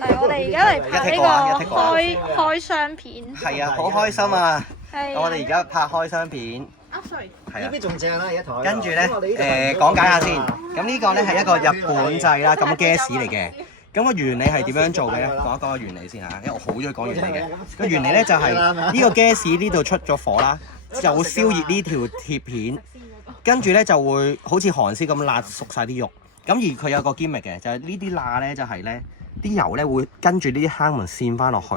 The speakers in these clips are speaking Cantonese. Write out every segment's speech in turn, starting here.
嚟，我哋而家嚟拍呢個開箱片。係啊，好開心啊！係我哋而家拍開箱片。sorry。係啊。呢邊仲正啦，一台。跟住咧，講解下先。咁呢個咧係一個日本製啦，咁 gas 嚟嘅。咁個原理係點樣做嘅咧？講一講個原理先嚇，因為我好中意講原理嘅。個原理咧就係呢個 gas 呢度出咗火啦，就會燒熱呢條鐵片，跟住咧就會好似韓燒咁辣熟晒啲肉。咁而佢有個 gimmick 嘅，就係呢啲罅咧就係咧啲油咧會跟住呢啲坑門滲翻落去，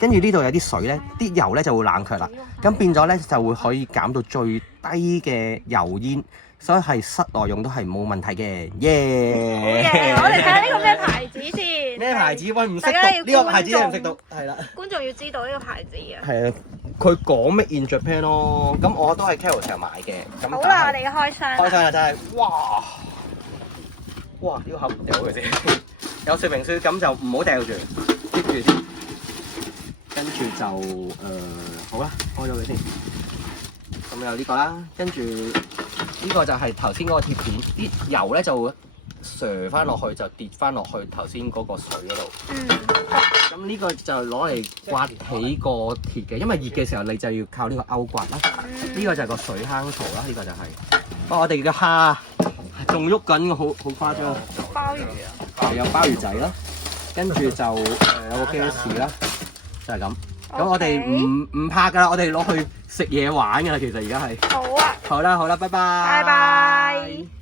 跟住呢度有啲水咧，啲油咧就會冷卻啦。咁變咗咧就會可以減到最低嘅油煙。所以係室內用都係冇問題嘅，耶！我哋睇下呢個咩牌子先？咩牌子？喂，唔識讀呢個牌子，你唔識讀，係啦。觀眾要知道呢個牌子啊。係啊，佢講 Made in Japan 咯，咁我都係 Carousell 買嘅。咁好啦，我哋嘅開箱。開箱啦，真係，哇！哇！呢個盒掉佢先，有說明書，咁就唔好掉住，接住先。跟住就好啦，開咗佢先。咁有呢個啦，跟住呢個就係頭先嗰個鐵片，啲油咧就會瀡翻落去，就跌翻落去頭先嗰個水嗰度。咁呢個就攞嚟刮起個鐵嘅，因為熱嘅時候你就要靠呢個勾刮啦。呢個就係個水坑槽啦，呢個就係。我哋嘅蝦仲喐緊，好誇張。鮑魚啊！係有鮑魚仔啦，跟住就有個 gas 啦，就係咁。咁我哋唔拍㗎啦，我哋攞去食嘢玩㗎啦，其實而家係。好啊。好啦，拜拜。拜拜。